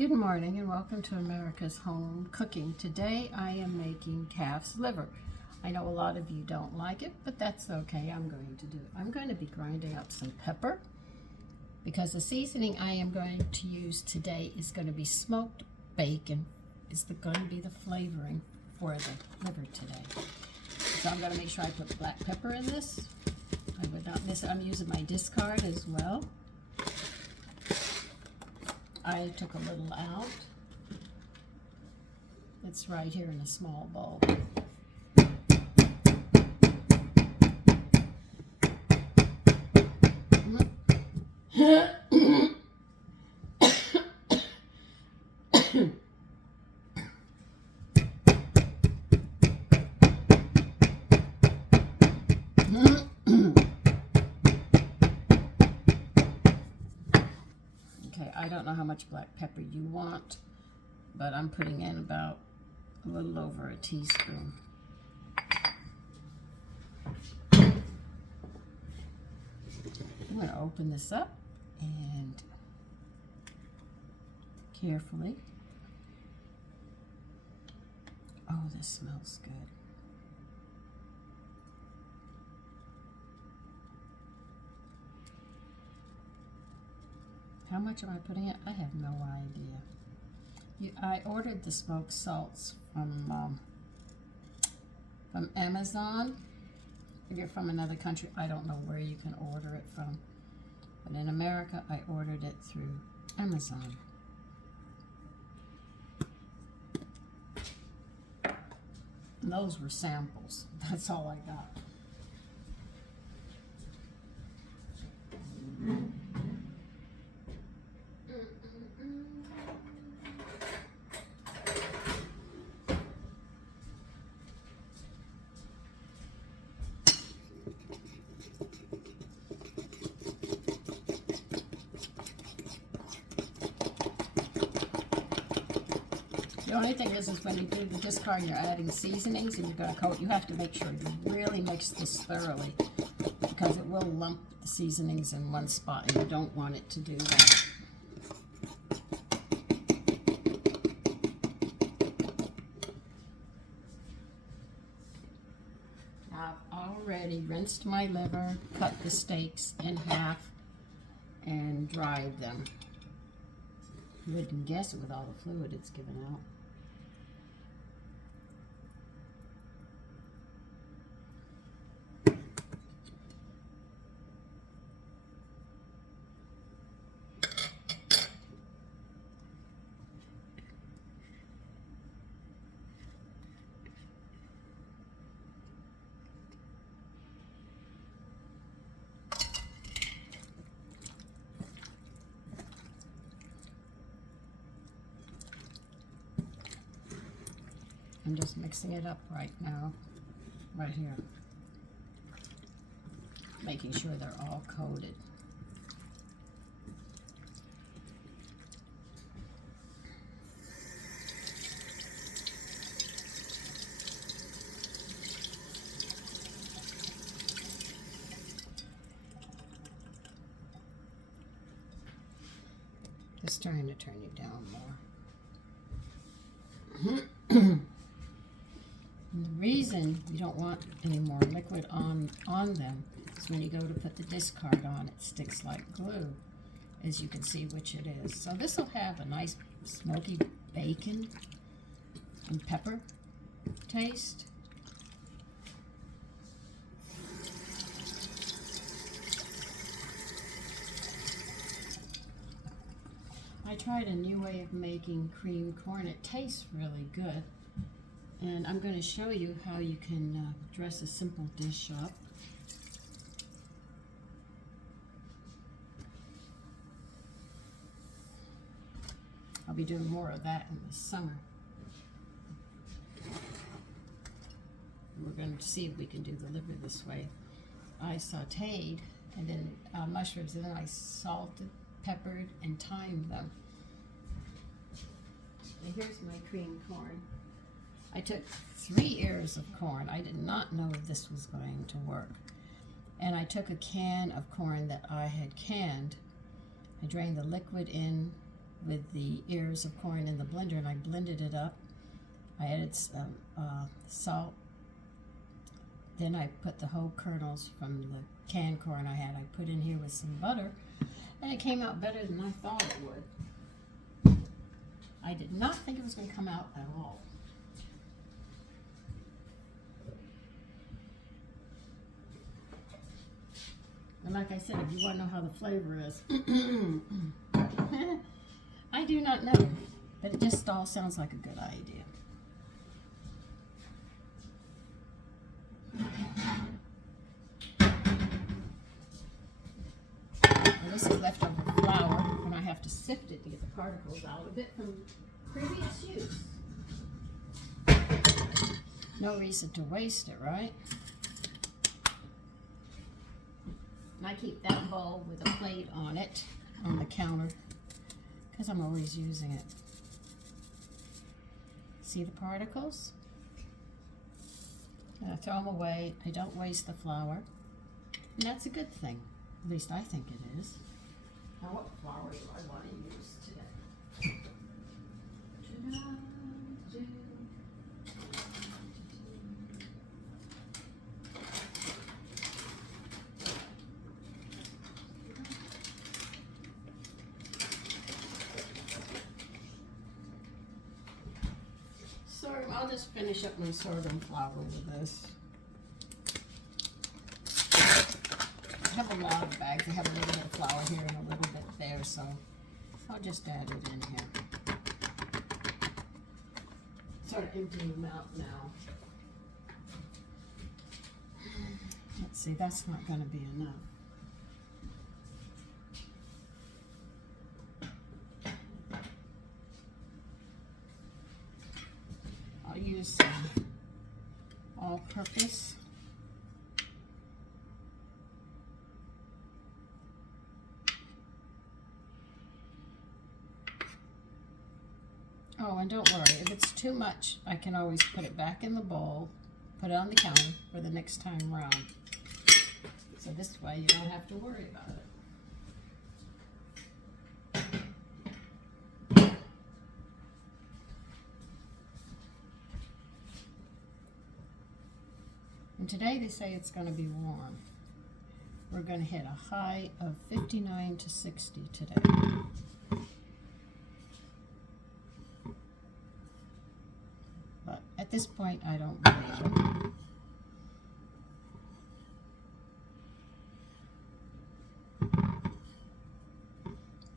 Good morning and welcome to America's Home Cooking. Today I am making calf's liver. I know a lot of you don't like it, but that's okay. I'm going to do it. I'm going to be grinding up some pepper because the seasoning I am going to use today is going to be smoked bacon. It's going to be the flavoring for the liver today. So I'm going to make sure I put black pepper in this. I would not miss it. I'm using my discard as well. I took a little out. It's right here in a small bowl. Okay, I don't know how much black pepper you want, but I'm putting in about a little over a teaspoon. I'm going to open this up and carefully. Oh, this smells good. How much am I putting in? I have no idea. I ordered the smoked salts from Amazon. If you're from another country, I don't know where you can order it from. But in America, I ordered it through Amazon. And those were samples. That's all I got. The only thing is when you do the discard and you're adding seasonings and you're going to coat, you have to make sure you really mix this thoroughly because it will lump the seasonings in one spot and you don't want it to do that. I've already rinsed my liver, cut the steaks in half, and dried them. You wouldn't guess it with all the fluid it's given out. I'm just mixing it up right now, right here, making sure they're all coated. Just trying to turn you down more. And the reason you don't want any more liquid on them is when you go to put the discard on, it sticks like glue, as you can see, which it is. So this will have a nice smoky bacon and pepper taste. I tried a new way of making cream corn. It tastes really good. And I'm going to show you how you can dress a simple dish up. I'll be doing more of that in the summer. We're going to see if we can do the liver this way. I sauteed and then mushrooms, and then I salted, peppered, and thymed them. And here's my cream corn. I took 3 ears of corn. I did not know this was going to work. And I took a can of corn that I had canned. I drained the liquid in with the ears of corn in the blender, and I blended it up. I added some salt. Then I put the whole kernels from the canned corn I had. I put in here with some butter, and it came out better than I thought it would. I did not think it was going to come out at all. And like I said, if you want to know how the flavor is, I do not know, but it just all sounds like a good idea. And this is leftover flour, and I have to sift it to get the particles out of it from previous use. No reason to waste it, right? And I keep that bowl with a plate on it on the counter because I'm always using it. See the particles? I throw them away. I don't waste the flour. And that's a good thing. At least I think it is. Now what flour do I want to use today? Sorghum, I'll just finish up my sorghum flour with this. I have a lot of bags. I have a little bit of flour here and a little bit there, so I'll just add it in here. Sort of emptying them out now. Let's see, that's not going to be enough. I'll use some all-purpose. Oh, and don't worry, if it's too much, I can always put it back in the bowl, put it on the counter for the next time around. So this way you don't have to worry about it. And today they say it's going to be warm. We're going to hit a high of 59 to 60 today. But at this point, I don't believe it.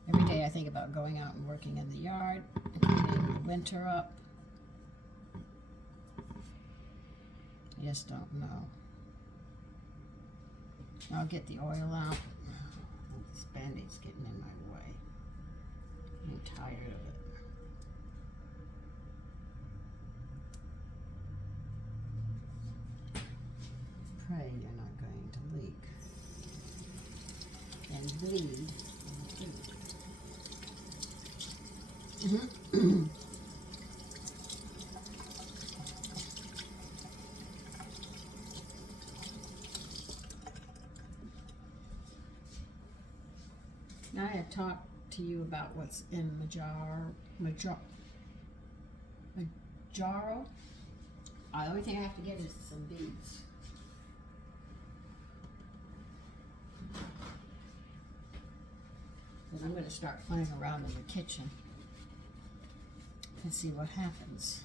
Every day I think about going out and working in the yard, and cleaning the winter up. I just don't know. I'll get the oil out. This Band-Aid's getting in my way. I'm tired of it. Pray you're not going to leak and bleed in the food. Now I have talked to you about what's in Manjaro. The only thing I have to get is some beads. And I'm going to start playing around in the kitchen and see what happens.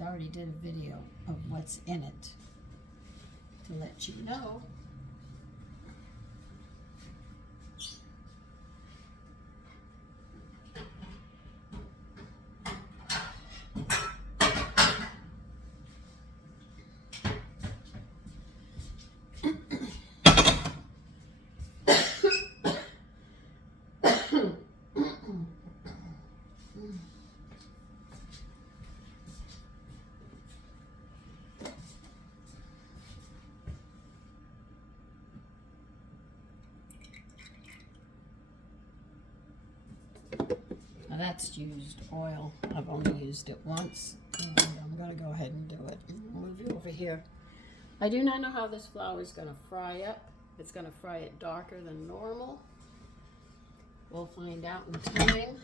I already did a video of what's in it to let you know. Now that's used oil. I've only used it once, and I'm going to go ahead and do it. I'll move you over here. I do not know how this flour is going to fry up. It's going to fry it darker than normal. We'll find out in time.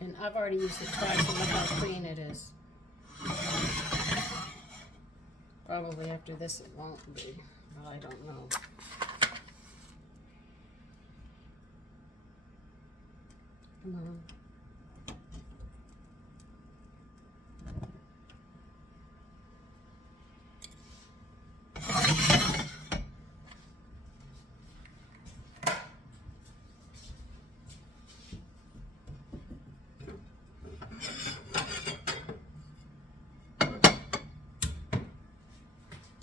And I've already used it twice, and look how clean it is. Probably after this it won't be, but I don't know. Come on.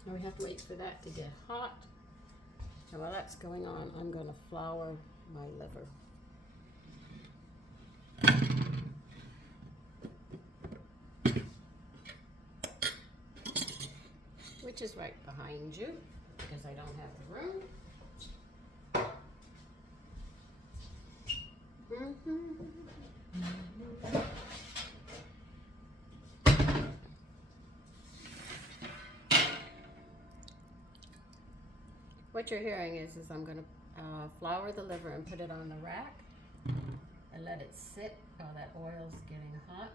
Now we have to wait for that to get hot. And while that's going on, I'm going to flour my liver. Which is right behind you, because I don't have the room. What you're hearing is I'm going to flour the liver and put it on the rack and let it sit while that oil's getting hot.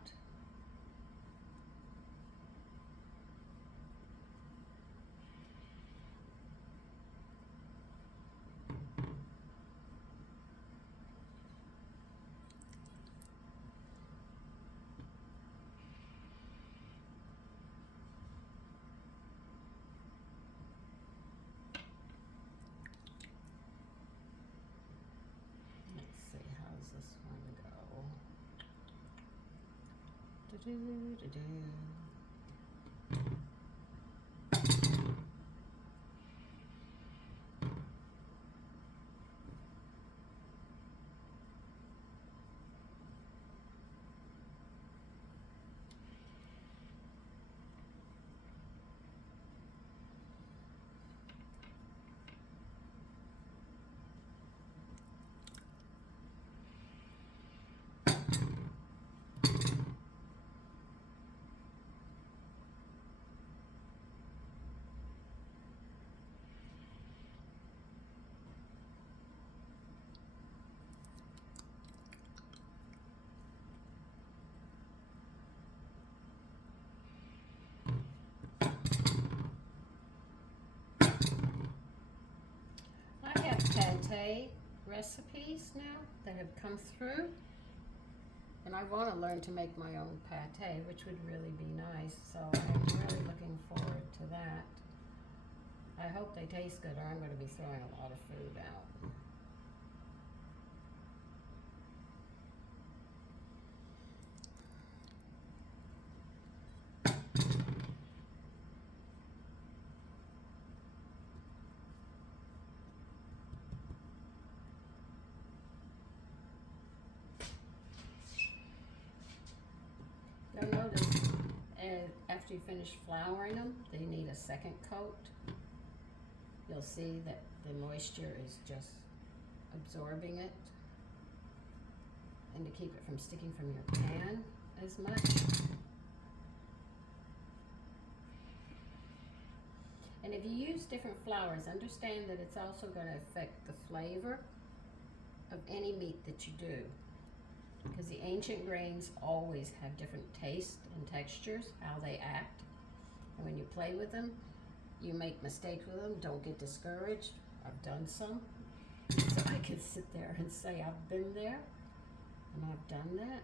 I have pate recipes now that have come through, and I want to learn to make my own pate, which would really be nice, so I'm really looking forward to that. I hope they taste good, or I'm going to be throwing a lot of food out. You'll notice after you finish flouring them, they need a second coat. You'll see that the moisture is just absorbing it, and to keep it from sticking from your pan as much. And if you use different flours, understand that it's also going to affect the flavor of any meat that you do, because the ancient grains always have different tastes and textures, how they act. And when you play with them, you make mistakes with them. Don't get discouraged. I've done some. So I can sit there and say I've been there and I've done that.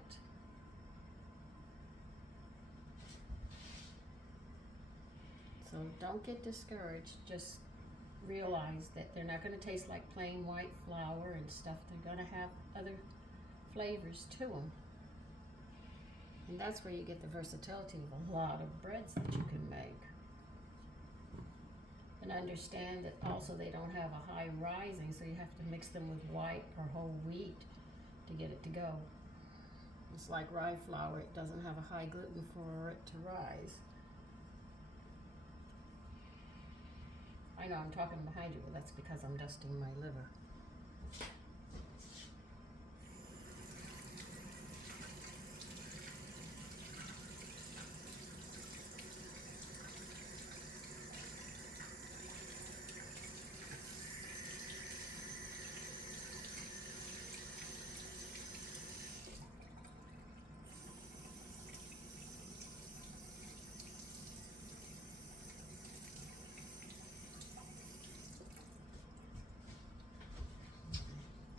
So don't get discouraged. Just realize that they're not going to taste like plain white flour and stuff. They're going to have other flavors to them. And that's where you get the versatility of a lot of breads that you can make. And understand that also they don't have a high rising, so you have to mix them with white or whole wheat to get it to go. It's like rye flour, it doesn't have a high gluten for it to rise. I know I'm talking behind you, but that's because I'm dusting my liver.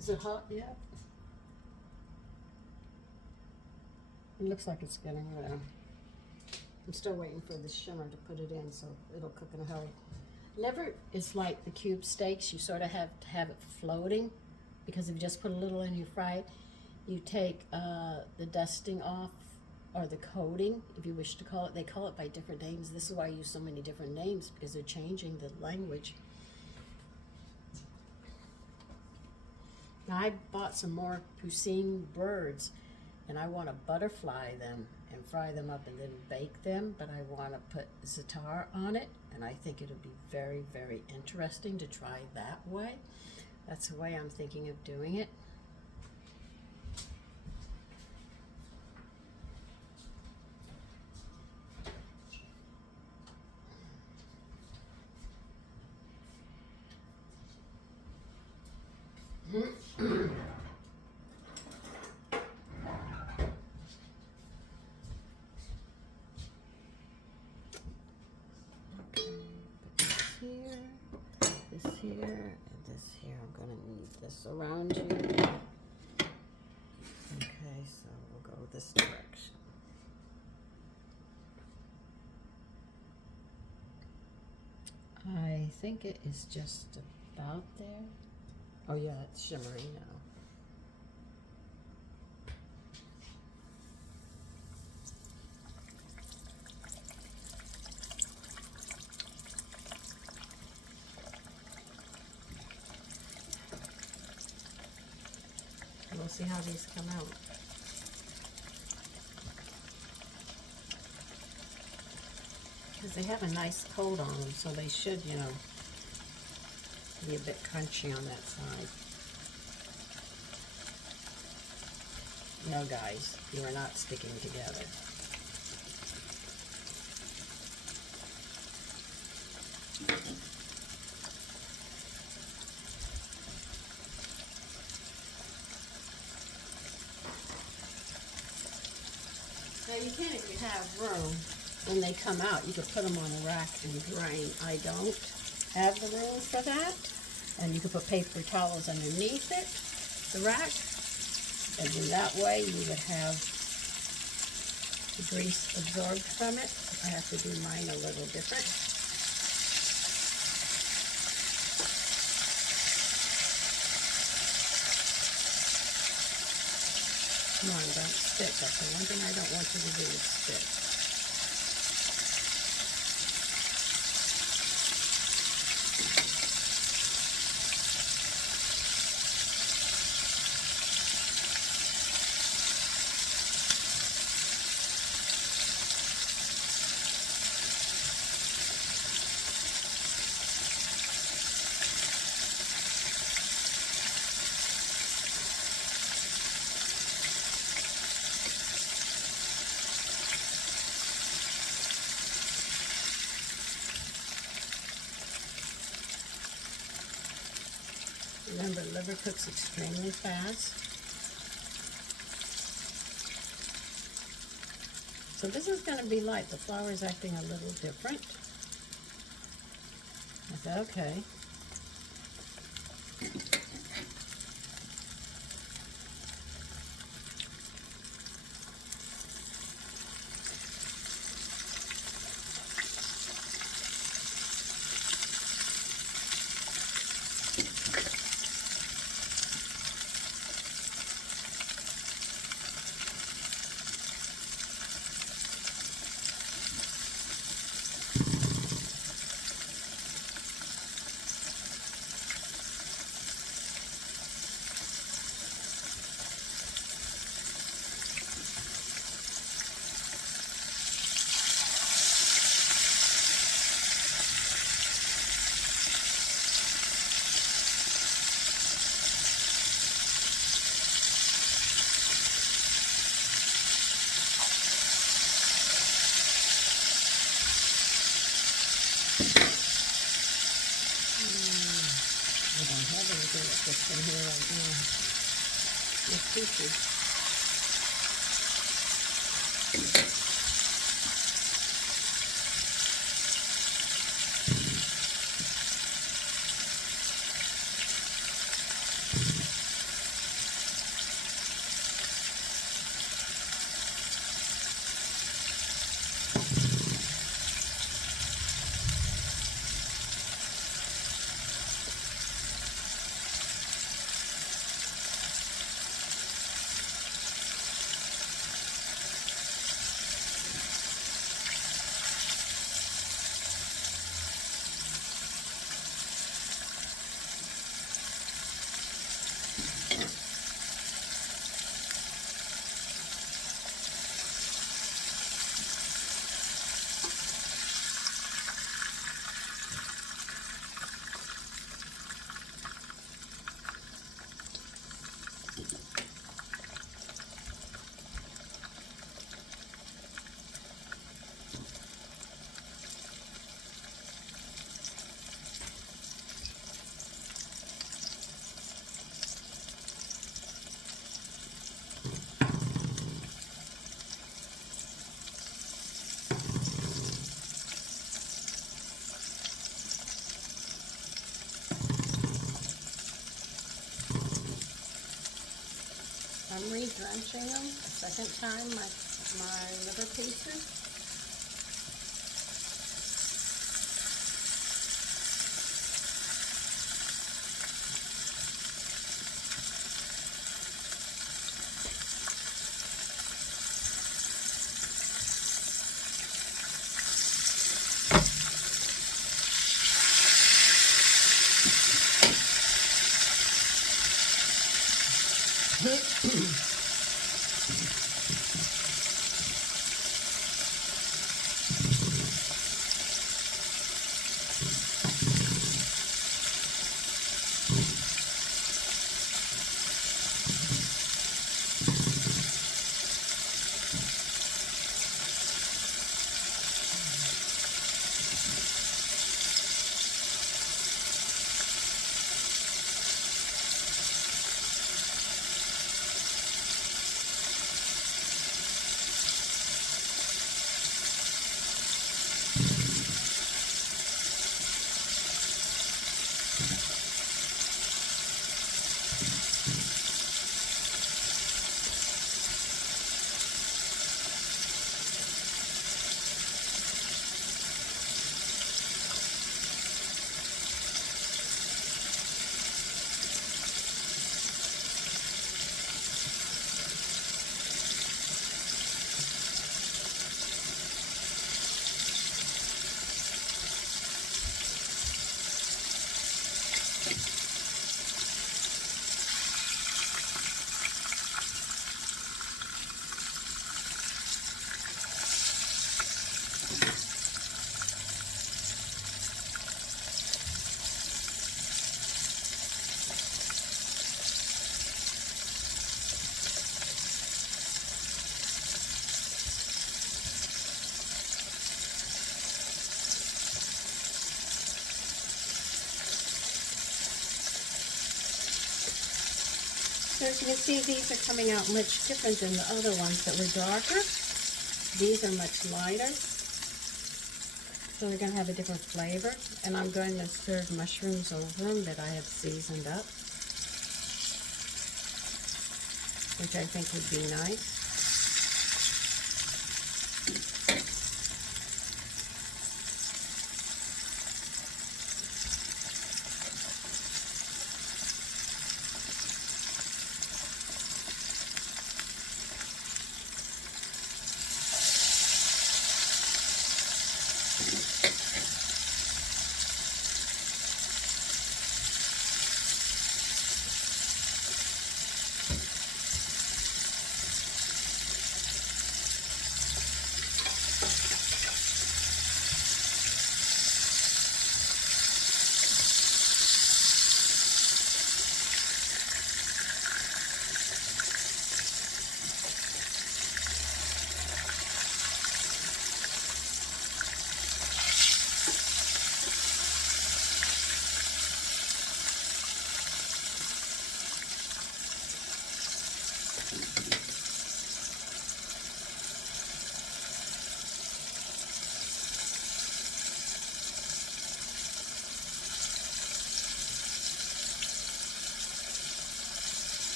Is it hot yet? It looks like it's getting there. I'm still waiting for the shimmer to put it in so it'll cook in a hurry. Never is like the cube steaks. You sort of have to have it floating, because if you just put a little in, you fry it, you take the dusting off, or the coating, if you wish to call it. They call it by different names. This is why I use so many different names, because they're changing the language. Now I bought some more Poussin birds, and I want to butterfly them and fry them up and then bake them, but I want to put za'atar on it, and I think it'll be very, very interesting to try that way. That's the way I'm thinking of doing it. This here, and this here. I'm going to need this around you. Okay, so we'll go this direction. I think it is just about there. Oh yeah, it's shimmering now. We'll see how these come out. Because they have a nice coat on them, so they should, you know, be a bit crunchy on that side. No, guys, you are not sticking together. Now you can, if you have room, when they come out, you can put them on a rack and drain. I don't have the room for that. And you can put paper towels underneath it, the rack, and then that way you would have the grease absorbed from it. I have to do mine a little different. Come on, don't stick. That's the one thing I don't want you to do is stick. Remember, liver cooks extremely fast. So this is going to be light. The flour is acting a little different. I said, okay. In here right now. It's juicy. blanching them a second time, my liver pieces. So as you can see, these are coming out much different than the other ones that were darker. These are much lighter, so they're going to have a different flavor. And I'm going to serve mushrooms over them that I have seasoned up, which I think would be nice.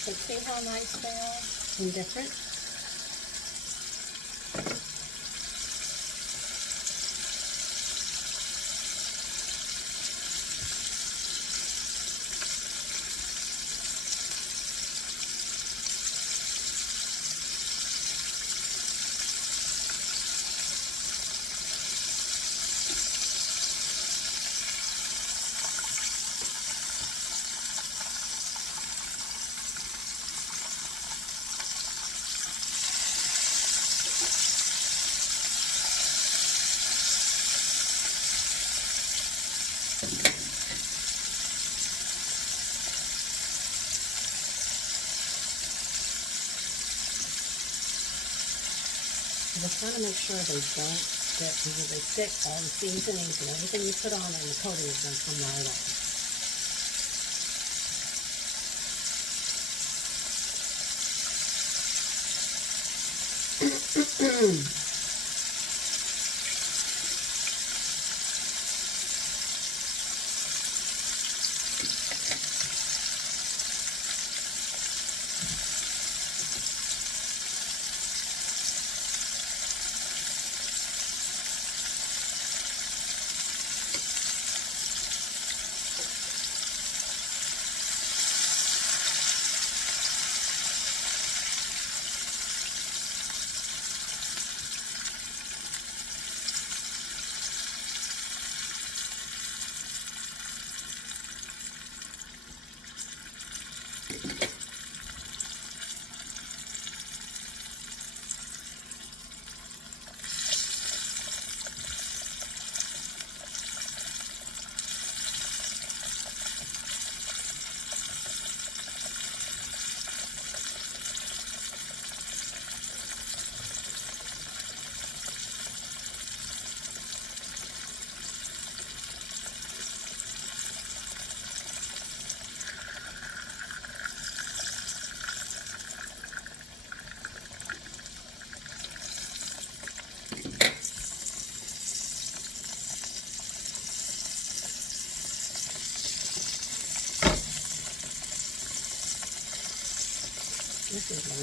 So see how nice they are and different? Just want to make sure they don't get, because they stick, all the seasonings and everything you put on and the coating is going to come right off.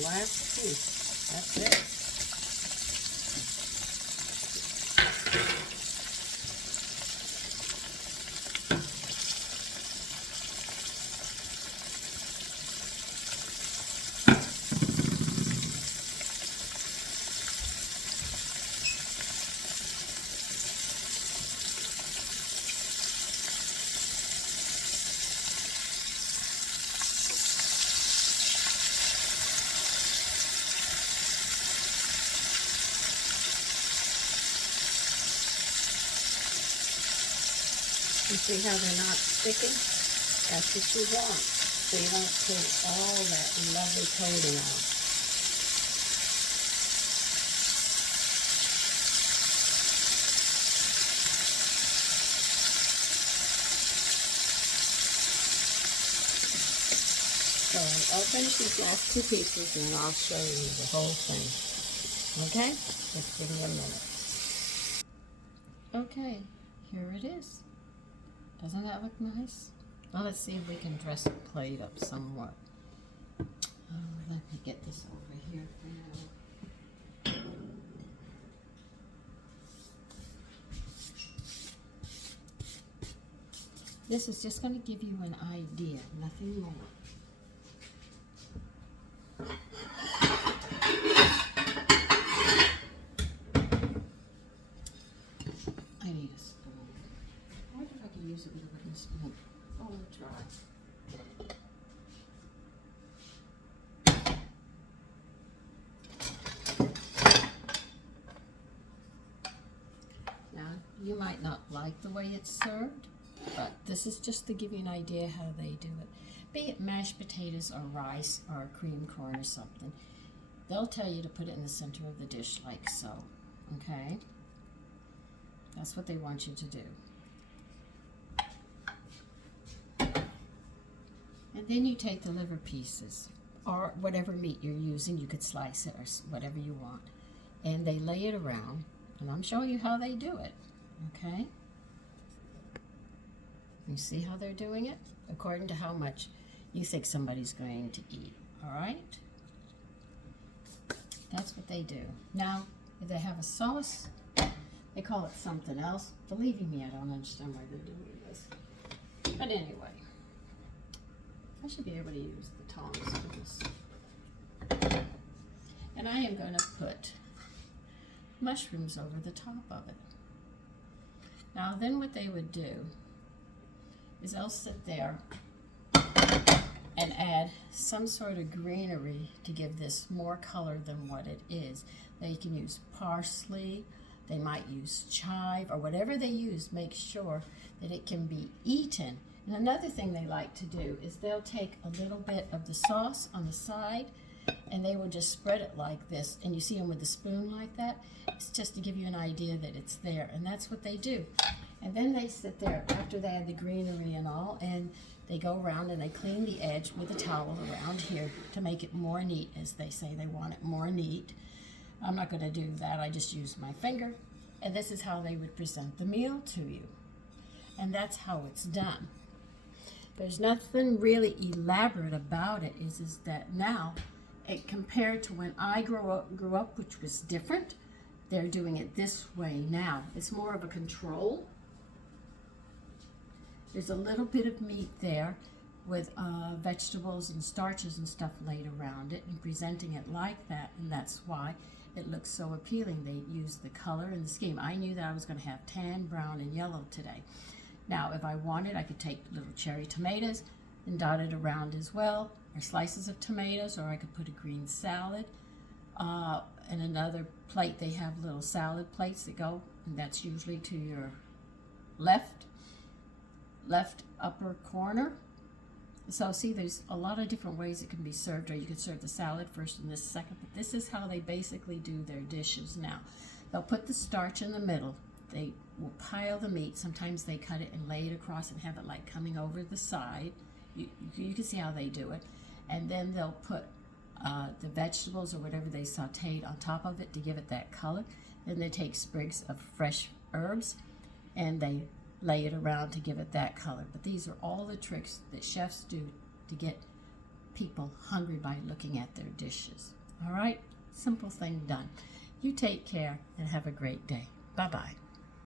last piece. That's it. You see how they're not sticking? That's what you want, so you don't put all that lovely coating on. So I'll finish these last two pieces and I'll show you the whole thing. Okay? Just give me a minute. Okay, here it is. Doesn't that look nice? Well, let's see if we can dress the plate up somewhat. Let me get this over here for now. This is just going to give you an idea, nothing more. I need a spoon. I wonder if I can use it with a wooden spoon. Oh, we'll try. Now, you might not like the way it's served, but this is just to give you an idea how they do it. Be it mashed potatoes or rice or cream corn or something. They'll tell you to put it in the center of the dish like so, okay? That's what they want you to do. And then you take the liver pieces, or whatever meat you're using, you could slice it or whatever you want. And they lay it around, and I'm showing you how they do it, okay? You see how they're doing it? According to how much you think somebody's going to eat, all right? That's what they do. Now, if they have a sauce, they call it something else. Believe me, I don't understand why they're doing this. But anyway, I should be able to use the tongs for this. And I am going to put mushrooms over the top of it. Now, then what they would do is they'll sit there and add some sort of greenery to give this more color than what it is. They can use parsley, they might use chive, or whatever they use, make sure that it can be eaten. And another thing they like to do is they'll take a little bit of the sauce on the side and they will just spread it like this, and you see them with the spoon like that. It's just to give you an idea that it's there, and that's what they do. And then they sit there after they add the greenery and all, and they go around and they clean the edge with a towel around here to make it more neat, as they say they want it more neat. I'm not going to do that, I just use my finger. And this is how they would present the meal to you. And that's how it's done. There's nothing really elaborate about it, is that now, compared to when I grew up, which was different, they're doing it this way now. It's more of a control. There's a little bit of meat there with vegetables and starches and stuff laid around it and presenting it like that, and that's why it looks so appealing. They use the color and the scheme. I knew that I was going to have tan, brown, and yellow today. Now, if I wanted, I could take little cherry tomatoes and dot it around as well, or slices of tomatoes, or I could put a green salad. And another plate, they have little salad plates that go, and that's usually to your left upper corner. So see, there's a lot of different ways it can be served, or you could serve the salad first and this second, but this is how they basically do their dishes now. They'll put the starch in the middle. They will pile the meat. Sometimes they cut it and lay it across and have it like coming over the side. You can see how they do it. And then they'll put the vegetables or whatever they sauteed on top of it to give it that color. Then they take sprigs of fresh herbs and they lay it around to give it that color. But these are all the tricks that chefs do to get people hungry by looking at their dishes. All right? Simple thing done. You take care and have a great day. Bye-bye.